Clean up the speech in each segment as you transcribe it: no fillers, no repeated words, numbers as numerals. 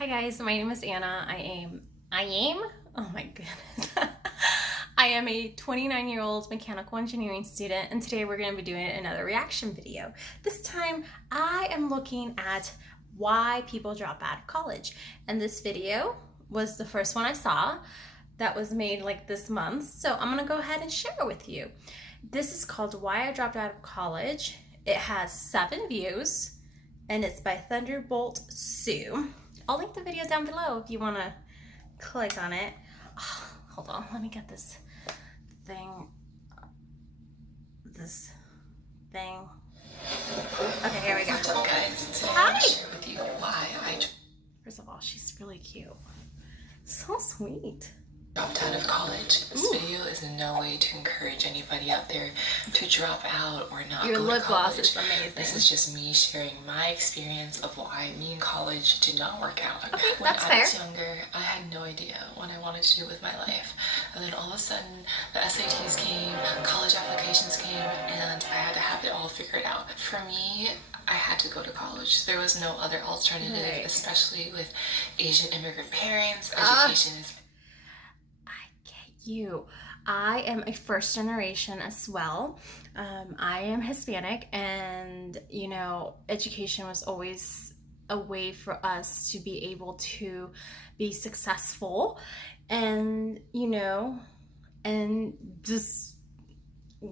Hi guys, my name is Anna. Oh my goodness. I am a 29-year-old mechanical engineering student, and today we're going to be doing another reaction video. This time I am looking at why people drop out of college, and this video was the first one I saw that was made like this month, so I'm going to go ahead and share it with you. This is called Why I Dropped Out of College. It has 7 views and it's by Thunderbolt Sue. I'll link the video down below if you want to click on it. Oh, hold on, let me get this thing. Okay, here we go. What's up, guys? Today Hi. I'll share with you why I First of all, she's really cute. So sweet. dropped out of college. This video is in no way to encourage anybody out there to drop out or not Your go lip to gloss college. is amazing. This is just me sharing my experience of why me in college did not work out. Okay, When that's I was fair. younger, I had no idea what I wanted to do with my life. And then all of a sudden, the SATs came, college applications came, and I had to have it all figured out. For me, I had to go to college. There was no other alternative, Right. especially with Asian immigrant parents. Ah. Education is You. I am a first generation as well. I am Hispanic, and education was always a way for us to be able to be successful, and and just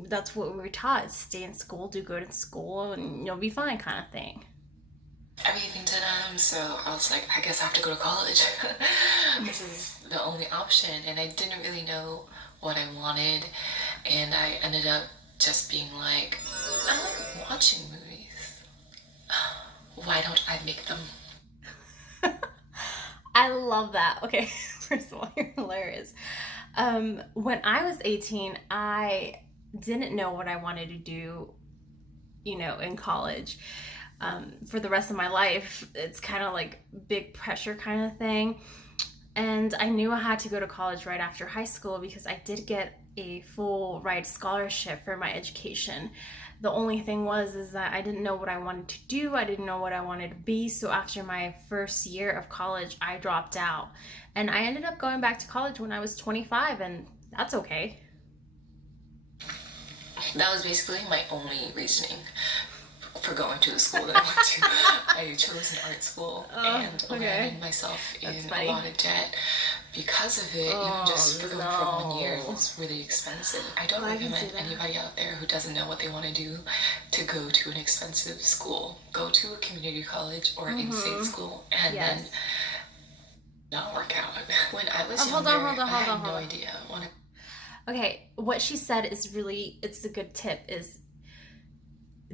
that's what we were taught: stay in school, do good in school, and you'll be fine, kind of thing. everything to them, so I was like, I guess I have to go to college. This is the only option, and I didn't really know what I wanted, and I ended up just being like, I like watching movies. Why don't I make them? I love that. Okay, first of all, you're hilarious. When I was 18, I didn't know what I wanted to do, in college. For the rest of my life, it's kind of like big pressure kind of thing. And I knew I had to go to college right after high school because I did get a full ride scholarship for my education. The only thing is that I didn't know what I wanted to do. I didn't know what I wanted to be. So after my first year of college, I dropped out. And I ended up going back to college when I was 25, and that's okay. That was basically my only reasoning for going to the school that I went to. I chose an art school and landed myself in a lot of debt because of it. Even just for going for 1 year, it was really expensive. I don't recommend anybody out there who doesn't know what they want to do to go to an expensive school. Go to a community college or in-state school and then not work out. When I was younger, I had no idea. Okay, what she said is it's a good tip, is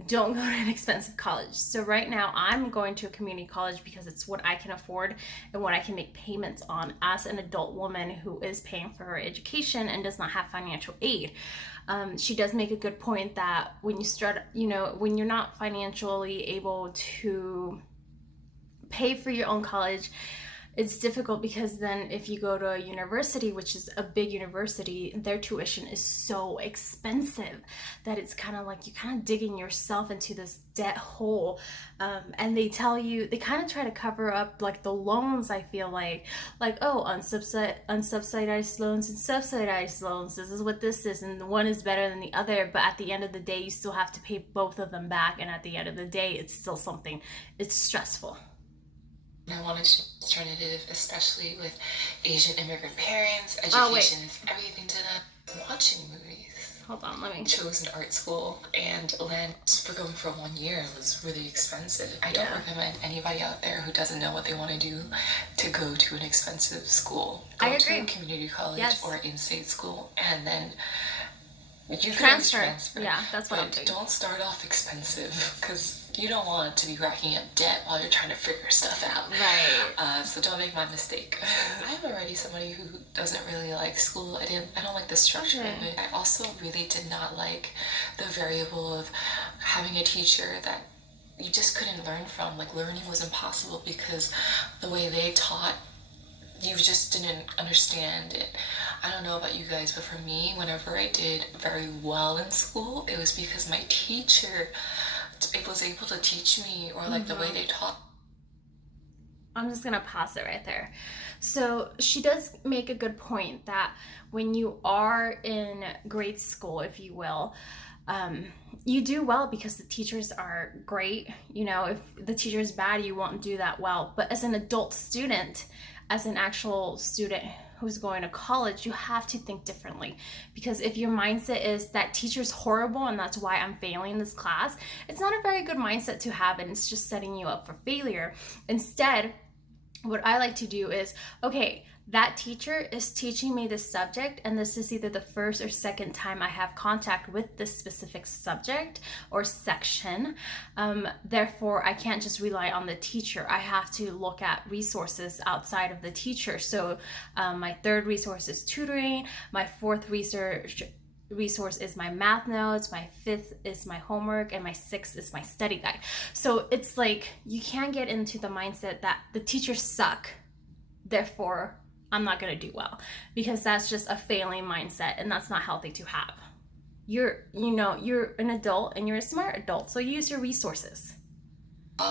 don't go to an expensive college. So right now I'm going to a community college because it's what I can afford and what I can make payments on as an adult woman who is paying for her education and does not have financial aid. She does make a good point that when you start, when you're not financially able to pay for your own college, it's difficult because then if you go to a university, which is a big university, their tuition is so expensive that it's kind of like you're kind of digging yourself into this debt hole. And they tell you, they kind of try to cover up like the loans, I feel like unsubsidized loans and subsidized loans. This is what this is, and one is better than the other. But at the end of the day, you still have to pay both of them back. And at the end of the day, it's still something, it's stressful. I wanted to alternative, especially with Asian immigrant parents. Education is everything to them. Watching movies. Hold on, let me. Chose an art school and land for going for 1 year. It was really expensive. I don't recommend anybody out there who doesn't know what they want to do to go to an expensive school. Go to a community college or in-state school, and then you can transfer. Yeah, that's what I'm doing. Don't start off expensive because you don't want to be racking up debt while you're trying to figure stuff out. Right. So don't make my mistake. I'm already somebody who doesn't really like school. I don't like the structure of it. I also really did not like the variable of having a teacher that you just couldn't learn from. Like, learning was impossible because the way they taught, you just didn't understand it. I don't know about you guys, but for me, whenever I did very well in school, it was because my teacher was able to teach me, or like the way they taught. I'm just gonna pause it right there. So she does make a good point that when you are in grade school, if you will, you do well because the teachers are great. You know, if the teacher is bad, you won't do that well. But as an adult student, as an actual student who's going to college, you have to think differently, because if your mindset is that teacher's horrible and that's why I'm failing this class, it's not a very good mindset to have, and it's just setting you up for failure. Instead, what I like to do is, okay, that teacher is teaching me this subject, and this is either the first or second time I have contact with this specific subject or section. Therefore, I can't just rely on the teacher. I have to look at resources outside of the teacher. So my third resource is tutoring. My fourth resource is my math notes, my fifth is my homework, and my sixth is my study guide. So it's like you can't get into the mindset that the teachers suck, therefore I'm not going to do well, because that's just a failing mindset, and that's not healthy to have. You're an adult, and you're a smart adult, so use your resources.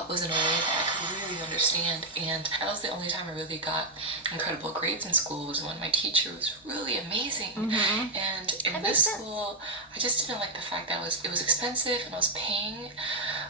Was in a way that I could really understand, and that was the only time I really got incredible grades in school, was when my teacher was really amazing. And in this school, I just didn't like the fact that it was expensive, and I was paying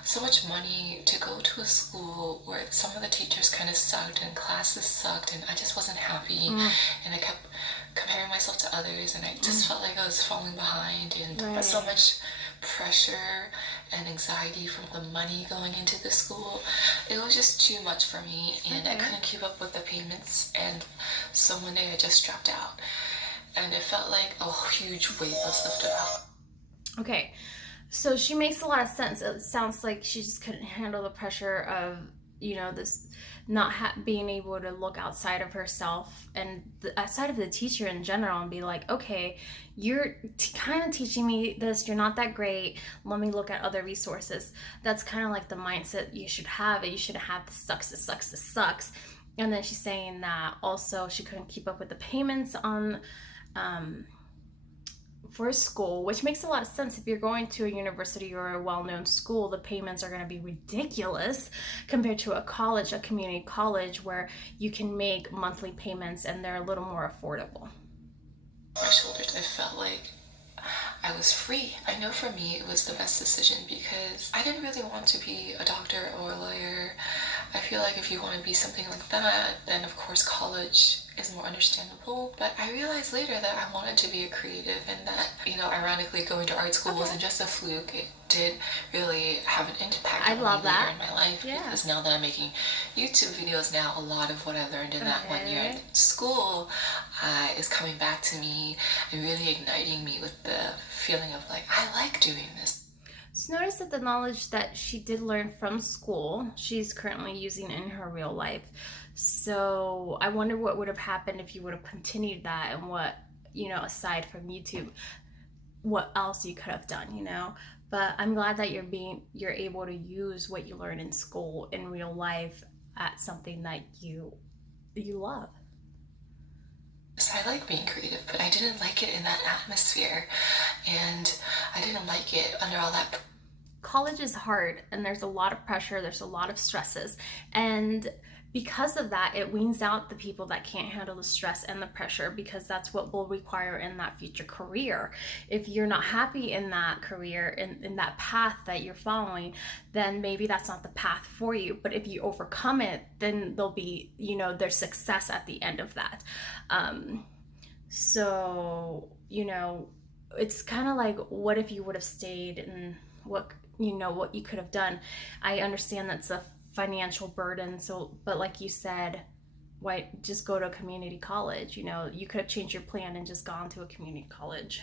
so much money to go to a school where some of the teachers kind of sucked and classes sucked, and I just wasn't happy. And I kept comparing myself to others, and I just felt like I was falling behind, and so much pressure and anxiety from the money going into the school. It was just too much for me, and I couldn't keep up with the payments, and so one day I just dropped out, and it felt like a huge weight was lifted off. Okay, so she makes a lot of sense. It sounds like she just couldn't handle the pressure of, this not being able to look outside of herself and outside of the teacher in general, and be like, okay, you're kind of teaching me this, you're not that great, let me look at other resources. That's kind of like the mindset you should have. You shouldn't have this sucks. And then she's saying that also she couldn't keep up with the payments on for school, which makes a lot of sense. If you're going to a university or a well-known school, the payments are going to be ridiculous compared to a college, a community college, where you can make monthly payments and they're a little more affordable. My shoulders, I felt like I was free. I know for me it was the best decision, because I didn't really want to be a doctor or a lawyer. I feel like if you want to be something like that, then of course college is more understandable. But I realized later that I wanted to be a creative, and that, ironically, going to art school wasn't just a fluke. It did really have an impact on me later in my life. Yeah. Because now that I'm making YouTube videos now, a lot of what I learned in that 1 year at school is coming back to me and really igniting me with the feeling of like, I like doing this. So notice that the knowledge that she did learn from school, she's currently using in her real life. So I wonder what would have happened if you would have continued that, and what, aside from YouTube, what else you could have done, But I'm glad that you're able to use what you learn in school in real life at something that you love. I like being creative, but I didn't like it in that atmosphere, and I didn't like it under all that. College is hard, and there's a lot of pressure, there's a lot of stresses, and because of that, it weans out the people that can't handle the stress and the pressure, because that's what will require in that future career. If you're not happy in that career, in that path that you're following, then maybe that's not the path for you. But if you overcome it, then there'll be, there's success at the end of that. So, it's kind of like, what if you would have stayed, and what you could have done. I understand that's a financial burden, but like you said, why just go to a community college? You could have changed your plan and just gone to a community college.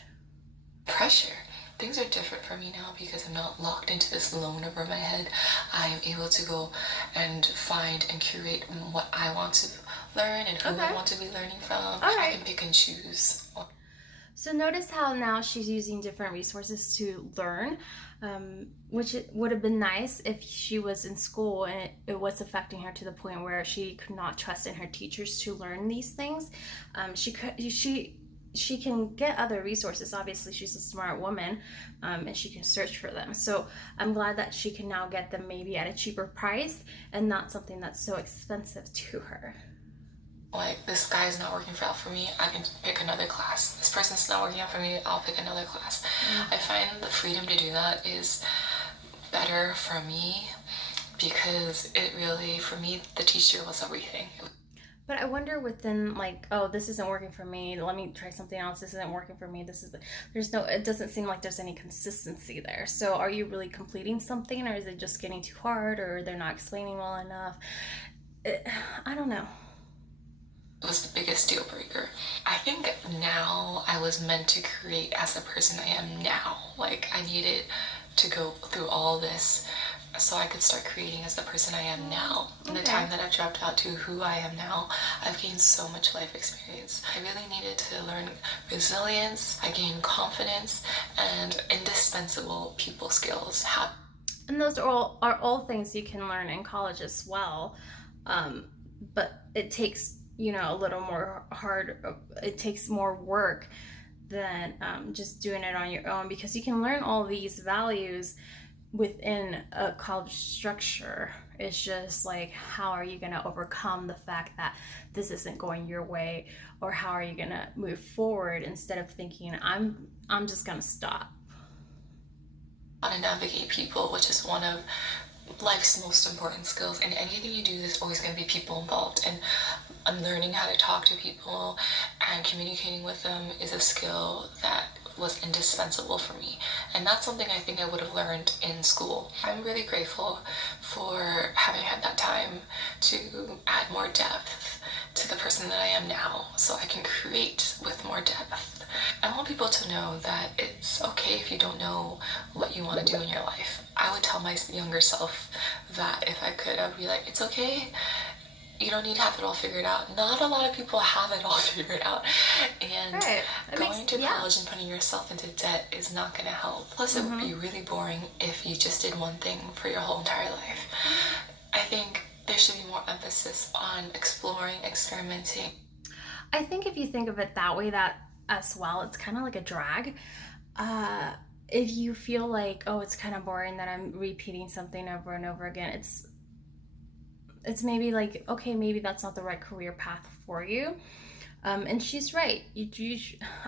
Pressure. Things are different for me now, because I'm not locked into this loan over my head. I am able to go and find and curate what I want to learn and who I want to be learning from. I can pick and choose. So notice how now she's using different resources to learn, which would have been nice if she was in school and it was affecting her to the point where she could not trust in her teachers to learn these things. She she can get other resources. Obviously, she's a smart woman, and she can search for them. So I'm glad that she can now get them maybe at a cheaper price and not something that's so expensive to her. Like, this guy is not working out for me, I can pick another class. This person's not working out for me, I'll pick another class. I find the freedom to do that is better for me, because it really, for me, the teacher was everything. But I wonder within, like, oh, this isn't working for me, let me try something else, this isn't working for me, it doesn't seem like there's any consistency there. So are you really completing something, or is it just getting too hard, or they're not explaining well enough? I don't know. It was the biggest deal breaker. I think now I was meant to create as the person I am now. Like, I needed to go through all this so I could start creating as the person I am now. In the time that I've dropped out to who I am now, I've gained so much life experience. I really needed to learn resilience, I gained confidence, and indispensable people skills. And those are all things you can learn in college as well. But it takes, a little more it takes more work than just doing it on your own, because you can learn all these values within a college structure. It's just like, how are you going to overcome the fact that this isn't going your way, or how are you going to move forward instead of thinking I'm just going to stop. How to navigate people, which is one of life's most important skills. And anything you do, there's always going to be people involved, and learning how to talk to people and communicating with them is a skill that was indispensable for me, and that's something I think I would have learned in school. I'm really grateful for having had that time to add more depth to the person that I am now, so I can create with more depth. I want people to know that it's okay if you don't know what you want to do in your life. I would tell my younger self that if I could, I'd be like, it's okay, you don't need to have it all figured out. Not a lot of people have it all figured out. And going to college and putting yourself into debt is not going to help. Plus, it would be really boring if you just did one thing for your whole entire life. I think there should be more emphasis on exploring, experimenting. I think if you think of it that way, that as well, it's kind of like a drag. If you feel like, oh, it's kind of boring that I'm repeating something over and over again, it's maybe like, okay, maybe that's not the right career path for you. And she's right.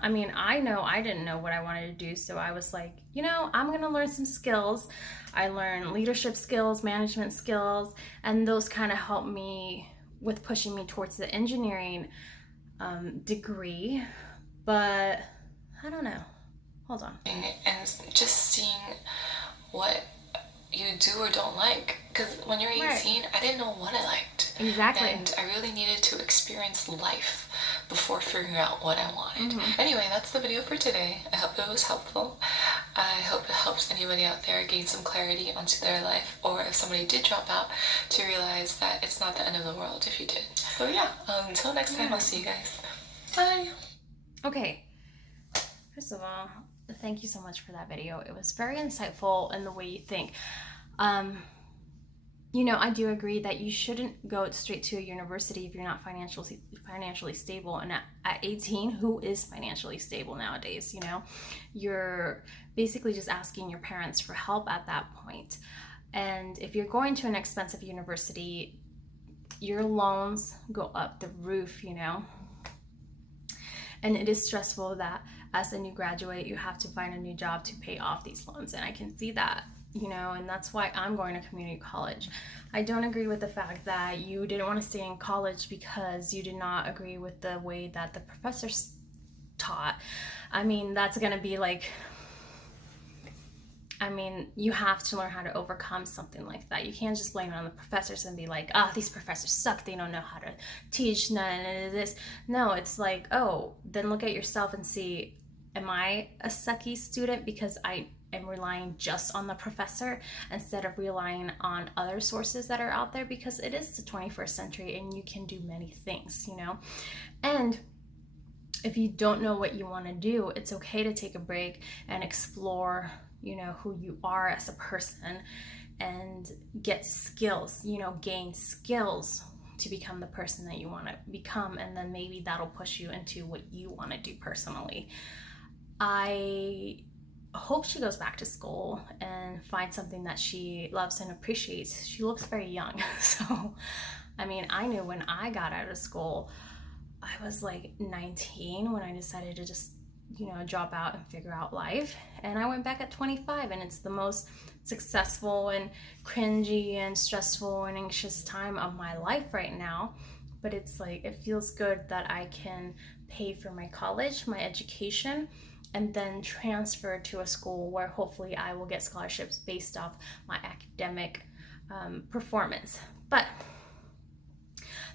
I know I didn't know what I wanted to do, so I was like, I'm going to learn some skills. I learned leadership skills, management skills, and those kind of helped me with pushing me towards the engineering degree. But I don't know. Hold on. And just seeing what you do or don't like, because when you're 18, I didn't know what I liked. Exactly. And I really needed to experience life before figuring out what I wanted. Anyway, that's the video for today. I hope it was helpful. I hope it helps anybody out there gain some clarity onto their life, or if somebody did drop out, to realize that it's not the end of the world if you did. So yeah, until next time, I'll see you guys. Bye. Okay, first of all, thank you so much for that video. It was very insightful in the way you think. I do agree that you shouldn't go straight to a university if you're not financially stable. And at 18, who is financially stable nowadays? You're basically just asking your parents for help at that point. And if you're going to an expensive university, your loans go up the roof, And it is stressful that as a new graduate, you have to find a new job to pay off these loans. And I can see that, and that's why I'm going to community college. I don't agree with the fact that you didn't want to stay in college because you did not agree with the way that the professors taught. That's going to be like, you have to learn how to overcome something like that. You can't just blame it on the professors and be like, these professors suck, they don't know how to teach, none of this. No, it's like, then look at yourself and see, am I a sucky student because I am relying just on the professor instead of relying on other sources that are out there? Because it is the 21st century and you can do many things, And if you don't know what you want to do, it's okay to take a break and explore who you are as a person and get skills, gain skills to become the person that you want to become, and then maybe that'll push you into what you want to do personally. I hope she goes back to school and finds something that she loves and appreciates. She looks very young. So, I mean, I knew when I got out of school, I was like 19 when I decided to just, drop out and figure out life. And I went back at 25, and it's the most successful and cringy and stressful and anxious time of my life right now. But it's like, it feels good that I can pay for my college, my education, and then transfer to a school where hopefully I will get scholarships based off my academic performance. But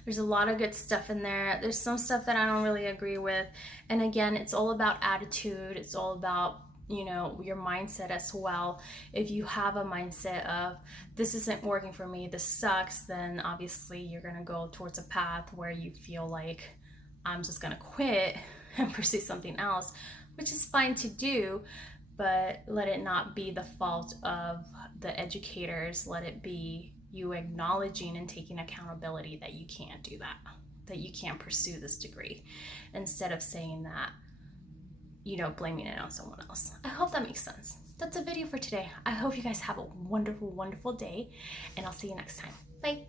there's a lot of good stuff in there. There's some stuff that I don't really agree with. And again, it's all about attitude. It's all about, your mindset as well. If you have a mindset of, this isn't working for me, this sucks, then obviously you're going to go towards a path where you feel like, I'm just going to quit and pursue something else, which is fine to do, but let it not be the fault of the educators. Let it be you acknowledging and taking accountability that you can't do that you can't pursue this degree, instead of saying that, blaming it on someone else. I hope that makes sense. That's a video for today. I hope you guys have a wonderful, wonderful day, and I'll see you next time. Bye.